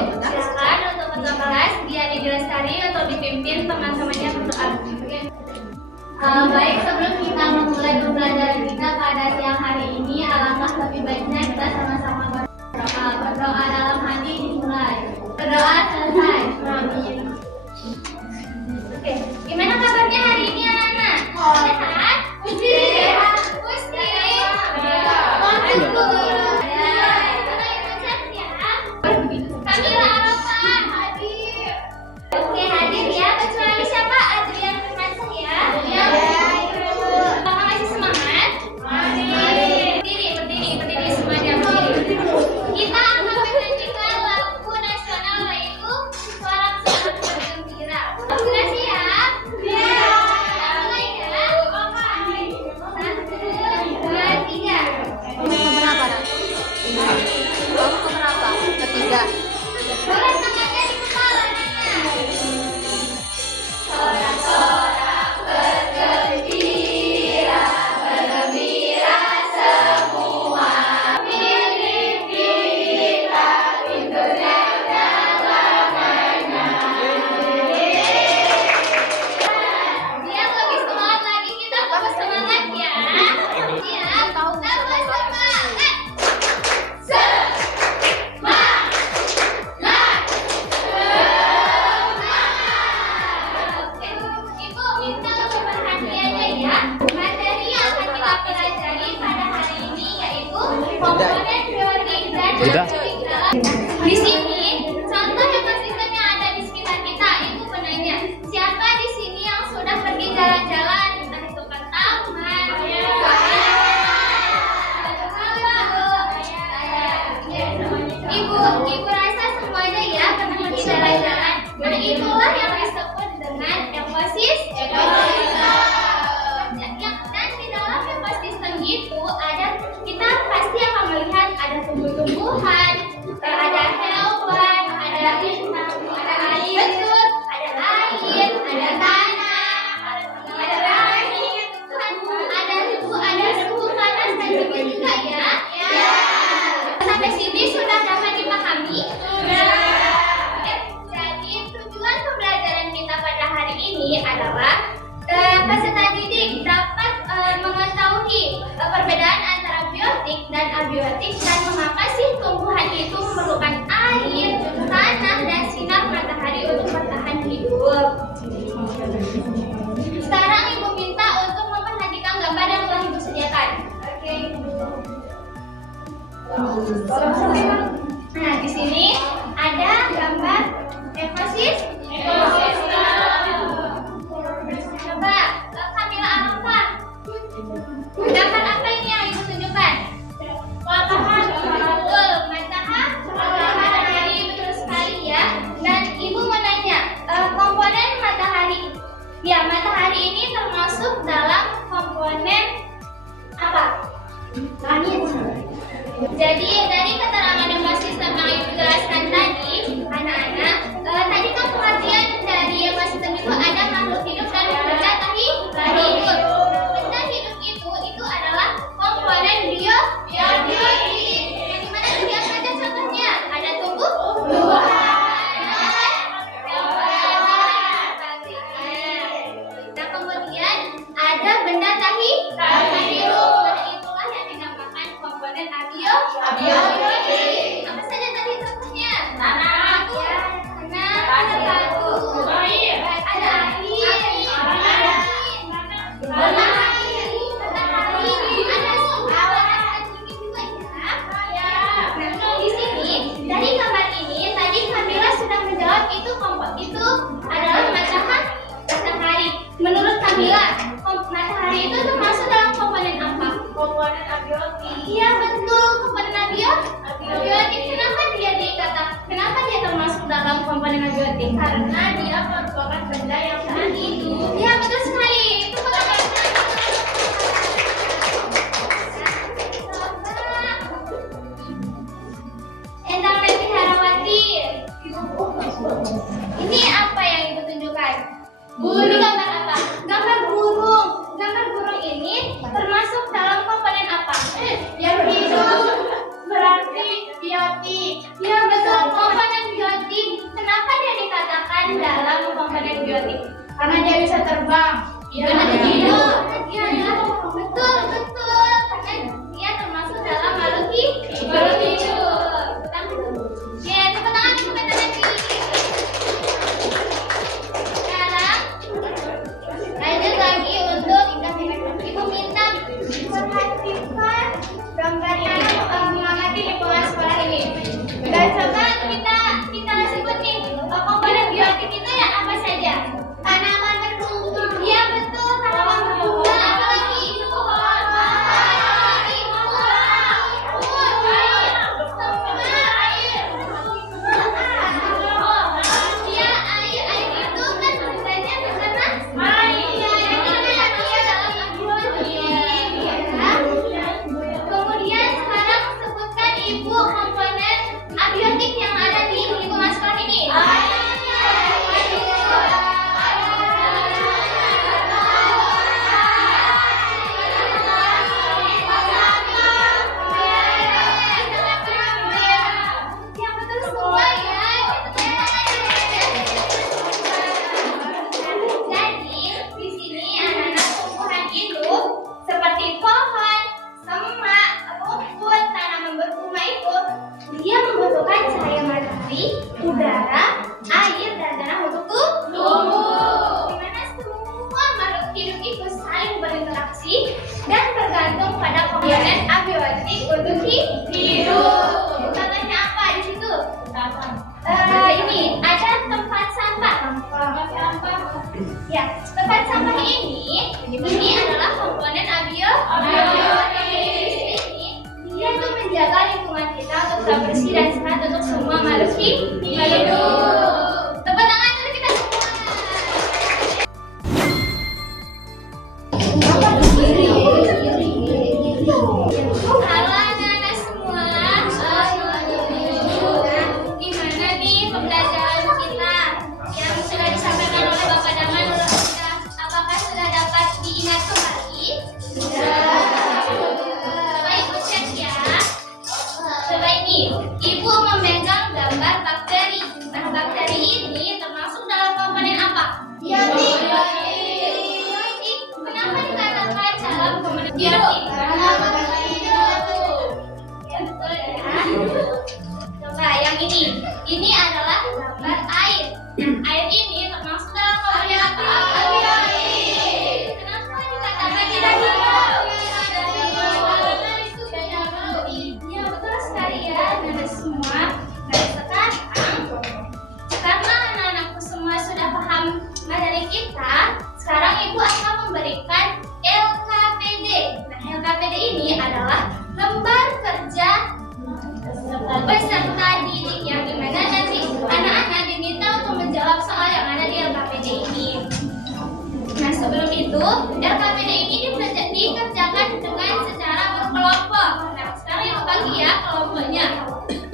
Silakan untuk ketua kelas Diani Lestari untuk dipimpin teman-temannya berdoa. Baik, sebelum kita memulai pembelajaran kita pada siang hari ini, alangkah lebih baiknya kita sama-sama berdoa. Berdoa dalam hati dimulai. Berdoa selesai. Amin. Oke, gimana kabarnya hari ini anak-anak? Sehat? Sehat. Pusti? Kamila Arafah hadir. Oke, hadir ya. Kecuali siapa? Adrian Firmansyah ya. Bapak masih semangat? Berdiri semuanya. Kita akan menyanyikan lagu nasional yaitu Sorak-Sorak Bergembira. Sudah siap? Ya. Mulai ya. 1, 2, 3. Keberapa, Nak? Keberapa? Ketiga. Boleh tangannya di kepala, Nana. Sorak-sorak bergembira, bergembira semua. Milik kita, pintunya dalamnya. Siap, lebih semangat lagi, kita fokus semangat ya. Siap, sama-sama. Ibu minta untuk perhatiannya ya. Materi yang akan kita pelajari pada hari ini yaitu komponen biotik dan abiotik dalam. Di sini contoh ekosistem yang ada di sekitar kita. Ibu penanya, siapa di sini yang sudah pergi jalan-jalan? Entah itu ke taman. Ibu rasa semuanya ya pernah pergi jalan-jalan. Nah, itulah yang disebut dengan ekosistem. Dan di dalam ekosistem itu kita pasti akan melihat ada tumbuh-tumbuhan, ada hewan, ada air, ada tanah, ada angin, ada suhu panas dan juga ya. Sampai sini sudah dapat dipahami? Jadi tujuan pembelajaran kita pada hari ini adalah peserta didik dapat mengetahui perbedaan antara biotik dan abiotik dan mengapa sih tumbuhan itu memerlukan air, tanah, dan sinar matahari untuk bertahan hidup. Sekarang Ibu minta untuk memperhatikan gambar yang telah Ibu sediakan. Oke. Nah, di sini ada gambar ekosistem. Coba, Kamila Arafah. Gambar apa ini yang Ibu tunjukkan? Betul, matahari, betul sekali ya. Dan Ibu menanya, komponen matahari. Ya, matahari ini termasuk dalam komponen apa? Angin. Jadi dari keterangan ekosistem yang Ibu jelaskan tadi, anak-anak, tadi kan pengertian dari ekosistem itu ada makhluk hidup dan benda tak hidup. Benda hidup itu adalah komponen biotik. Yang dimana lihat saja contohnya, ada tumbuh-tumbuhan, nah kemudian ada benda tak hidup. Itulah yang dinamakan komponen abiotik. Apa saja tadi contohnya? Tanah, ya, ada batu, ada air, ada matahari, ada suhu panas dan dingin juga ya. Nah, di sini dari gambar ini tadi Kamila sudah menjawab itu adalah matahari. Menurut Kamila, matahari itu termasuk dalam komponen apa? Komponen abiotik. Iya betul, komponen abiotik. Kenapa dia termasuk dalam komponen abiotik? Karena dia merupakan benda yang tak hidup. Iya betul sekali. Itu perkataan. Endang Leti Harawati. Ini apa yang Ibu tunjukkan? Ini gambar apa? Gambar burung. Gambar burung ini termasuk dalam komponen apa? Yang hidup berarti biotik. Ya betul, komponen biotik. terbang. Iya, betul. Betul, betul. Karena dia termasuk dalam makhluk hidup. Ya, tepuk tangan lagi. Sekarang lanjut lagi untuk Ibu minta perhatikan gambarnya mengamati lingkungan sekolah ini. Dan coba kita sebut nih komponen biotik itu ya apa saja? Tanaman bertumbuh. Iya betul, tanaman bertumbuh. Apa lagi? Pohon. Iya, air itu kan gunanya karena kemudian sekarang sebutkan Ibu komponen abiotik yang ada di lingkungan sekolah ini. Yang betul semua ya. Jadi di sini anak-anak tumbuhan hidup seperti pohon, semak, rumput, tanaman berbunga itu dia membutuhkan cahaya matahari, udara, air, dan tanah untuk tumbuh. Dimana semua makhluk hidup itu saling berinteraksi dan bergantung pada komponen abiotik untuk hidup. Contohnya apa di situ? Ini ada tempat sampah. Ya, tempat sampah ini adalah komponen abiotik. Dia itu menjaga lingkungan kita untuk tetap bersih dan sehat untuk semua makhluk hidup. Tepuk tangan dulu kita semua. Halo anak-anak semua. Gimana nih pembelajaran kita yang sudah disampaikan oleh Bapak Daman? Apakah sudah dapat diingat kembali? Coba Ibu cek ya. Coba ini, Ibu memegang gambar bakteri. Nah, bakteri ini termasuk dalam komponen apa? Biotik. Kenapa dikatakan dalam komponen biotik? Betul ya. Coba yang ini adalah gambar air. Air ini termasuk dalam komponen apa? Biotik. Kenapa dikatakan tidak Iya betul sekali ya anak semua. Dan sekarang karena anak-anakku semua sudah paham materi kita, sekarang Ibu akan memberikan LKPD. Nah, LKPD ini adalah lembar kerja peserta didik yang dimana nanti anak-anak diminta untuk menjawab soal yang ada di LKPD ini. Nah, sebelum itu LKPD ini dikerjakan dengan secara berkelompok. Nah, sekarang Ibu bagi ya kelompoknya.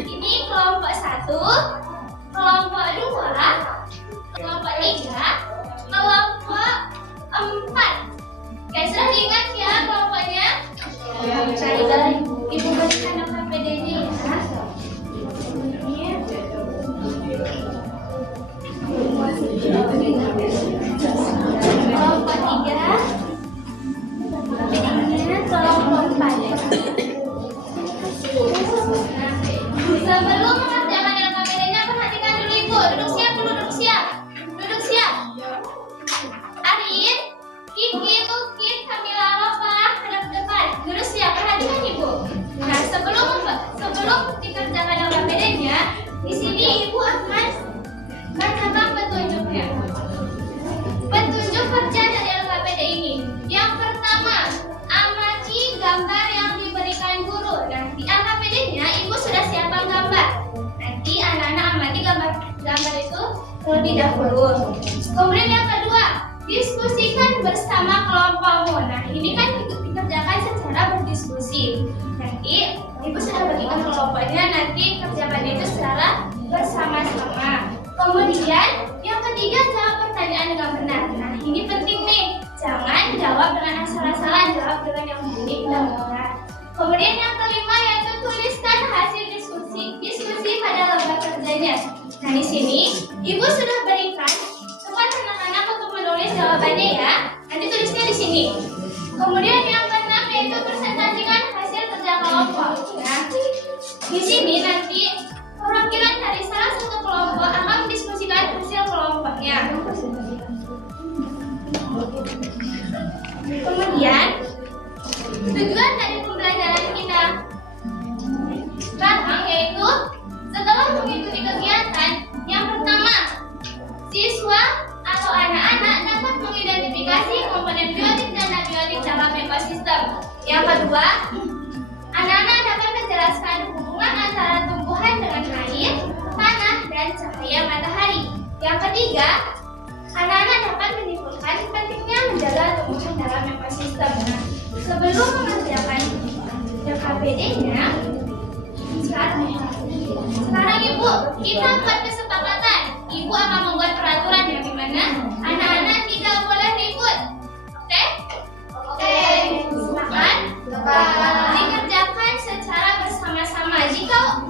Ini kelompok 1, kelompok 2, kelompok 3, kelompok 4. Guys, sudah diingat ya kelompoknya? Ibu berikan LKPD-nya ya. Kelompok 3, kelompok 4. Sebelum mengerjakan LKPD-nya, perhatikan dulu Ibu. Duduk siap dulu, duduk siap. Duduk siap. Arin, Kiki, Lukit, Kamila, Lopa, hadap depan. Duduk siap, perhatikan Ibu. Nah, sebelum dikerjakan LKPD-nya, di sini Ibu akan bacakan petunjuknya. Petunjuk kerja dari LKPD ini. Yang pertama, amati gambar yang diberikan guru. Nah, di LKPD-nya Ibu sudah siapkan gambar. Nanti anak-anak amati gambar itu terlebih dahulu. Kemudian yang kedua, diskusikan bersama kelompokmu. Nah, ini kan dikerjakan secara berdiskusi. Nanti Ibu sudah bagikan kelompoknya, nanti kerjakan itu secara bersama-sama. Kemudian yang ketiga, jawab pertanyaan dengan benar. Nah, ini penting nih. Jangan jawab dengan asal-asalan, jawab dengan yang benar dan benar. Kemudian yang kelima yaitu tuliskan hasil diskusi pada lembar kerjanya. Nah, di sini Ibu sudah berikan tempat anak-anak untuk menulis jawabannya ya. Nanti tulisnya di sini. Kemudian yang keenam yaitu presentasikan hasil kerja kelompok. Nah, di sini nanti perwakilan dari salah satu kelompok akan mendiskusikan hasil kelompoknya. Kemudian tujuan dari pembelajaran kita sekarang yaitu setelah mengikuti kegiatan yang pertama, siswa atau anak-anak dapat mengidentifikasi komponen biotik dan abiotik dalam ekosistem. Yang kedua, anak-anak dapat menjelaskan hubungan antara tumbuhan dengan air, tanah, dan cahaya matahari. Yang ketiga, anak-anak dapat menyimpulkan pentingnya menjaga tumbuhan dalam ekosistem. Nah, sebelum mengerjakan KPD-nya, sekarang Ibu, kita buat kesepakatan. Ibu akan membuat peraturan yang dimana anak-anak tidak boleh ribut. Oke? Oke. Silakan. Dikerjakan secara bersama-sama.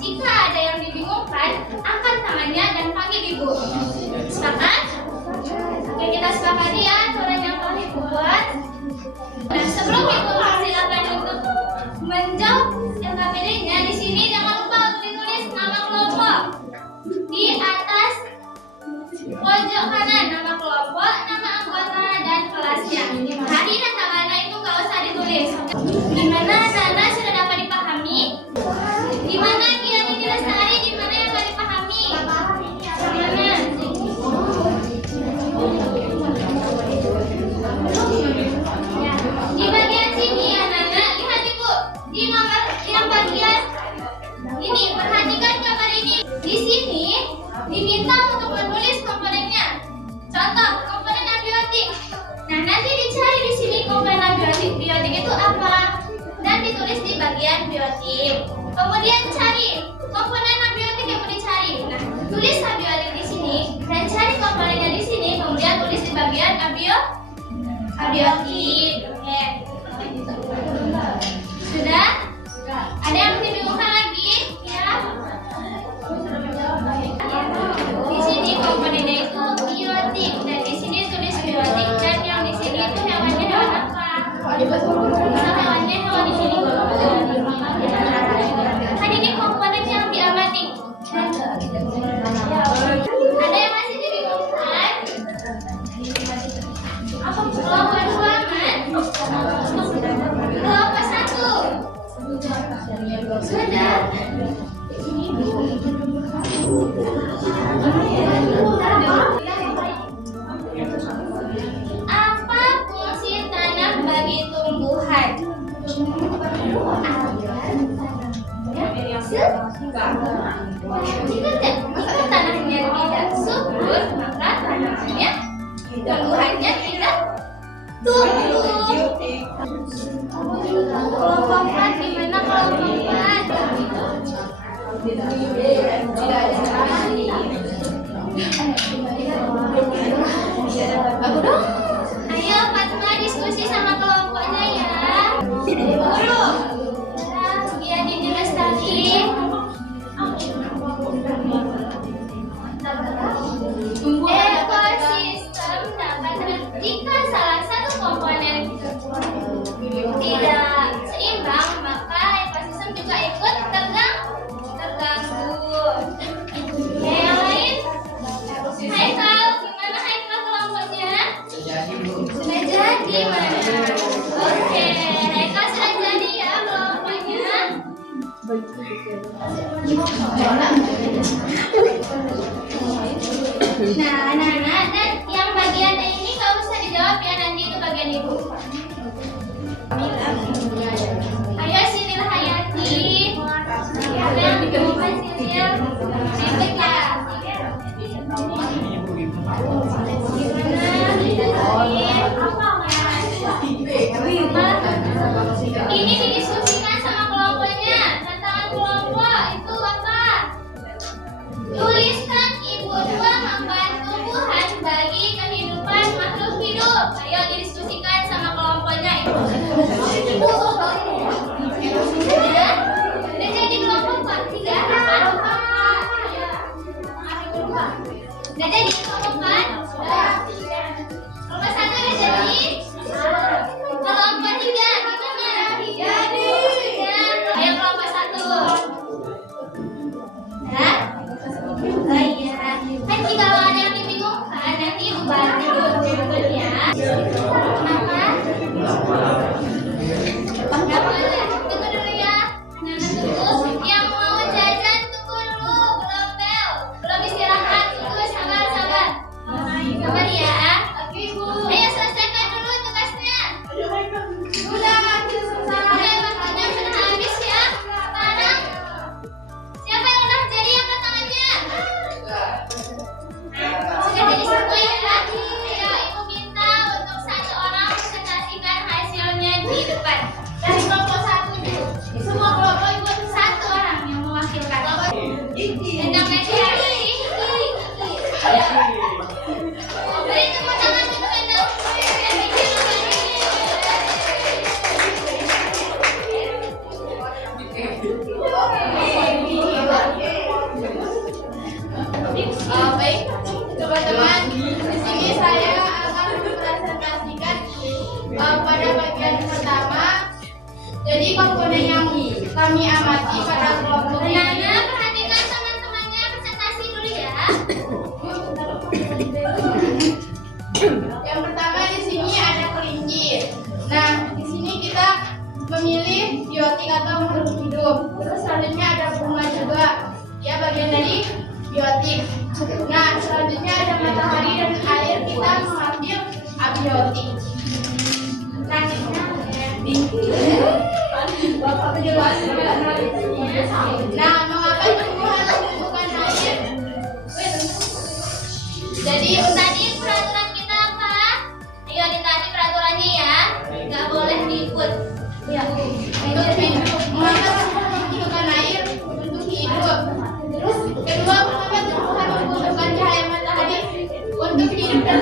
Jika ada yang dibingungkan, angkat tangannya dan panggil Ibu. Sepakat? Oke, kita sepakati ya aturan yang telah Ibu buat. Nah, sebelum Ibu persilakan untuk menjawab LKPD-nya, di sini jangan lupa untuk ditulis nama kelompok. Di atas pojok kanan nama kelompok, nama anggota, dan kelasnya. Hari dan tanggalnya itu nggak usah ditulis. Gimana Nana sudah dapat dipahami? Gimana Kian ini Lestari? Gimana yang nggak dipahami? Gimana? Di bagian sini ya Nana, lihat Ibu. Di nomor yang bagian ini, perhatikan gambar ini. Di sini diminta untuk menulis komponennya. Contoh, komponen abiotik. Nah, nanti dicari di sini komponen abiotik. Biotik itu apa? Dan ditulis di bagian biotik. Kemudian cari komponen abiotik yang mau dicari. Nah, tulis abiotik di sini dan cari komponennya di sini. Kemudian tulis di bagian abiotik. Oke. Sudah? Ada yang dibingungkan lagi? Ya. Di sini komponennya itu biotik dan di sini tulis biotik dan yang di sini itu hewannya hewan apa? Misal hewannya hewan di sini. Kan ini komponen yang diamati. Ada yang masih dibingungkan? Kelompok dua man? Kelompok satu? Sudah. Apa fungsi tanah bagi tumbuhan? Jika tanahnya tidak subur, maka tanahnya tumbuhannya tidak tumbuh. Kelompok 4 gimana kelompok 4? Ayo Fatma diskusi sama kelompoknya ya. Guru. Biar dijelas lagi. Ekosistem dapat jika salah satu komponen tidak seimbang, maka ekosistem juga ikut terganggu. Yang lain? Haikal, gimana Haikal kelompoknya? Sudah jadi mana? Oke, Haikal sudah jadi ya kelompoknya. Nah, anak-anak, dan yang bagian ini nggak usah dijawab ya, nanti itu bagian Ibu. Ayo Siril Hayati. Siapa yang dibingungkan Siril? Ribet ya? Ini didiskusikan sama kelompoknya. Tantangan kelompok itu apa? Tuliskan Ibu dua manfaat tumbuhan bagi kehidupan makhluk hidup. Ayo didiskusikan sama kelompoknya. Udah jadi kelompok 4 3 Udah jadi kelompok 4? Kelompok 1 udah jadi? Kelompok 3 gimana? Jadi. Ayo kelompok 1. Ya? Oh iya. Kan kalau ada yang dibingungkan nanti Ibu bantu ya. Kenapa? Nggak boleh. Tunggu dulu ya. Nah, tunggu. Yang mau jajan tunggu dulu. Belum bel. Belum istirahat. Tunggu sabar. Sabar ya. Oke Ibu. Ayo selesaikan dulu tugasnya. Udah waktunya sudah habis ya. Sekarang siapa yang udah jadi angkat tangannya? Sudah jadi semua ya? Ayo Ibu minta untuk 1 orang presentasikan hasilnya di depan. Dari kelompok 1 dulu. Semua kelompok Ibu 1 orang yang mewakilkan. Tendangnya Cherry. Beri tepuk tangan untuk Endang. Baik, teman-teman, di sini saya akan mempresentasikan pada bagian pertama. Jadi komponen yang kami amati pada kelompok ini. Nana, perhatikan teman-temannya presentasi dulu ya. Yang pertama di sini ada kelinci. Nah, di sini kita memilih biotik atau makhluk hidup. Terus selanjutnya ada bunga juga. Ya, bagian dari biotik. Nah, selanjutnya ada matahari dan air, kita mengambil abiotik. Nah, mengapa tumbuhan bukan air? Jadi tadi peraturan kita apa? Ayo ditaati peraturannya ya. Nggak boleh diikut. Ya. Untuk hidup, mengapa tumbuhan membutuhkan air untuk hidup? Terus kedua, mengapa tumbuhan membutuhkan cahaya matahari untuk hidup dan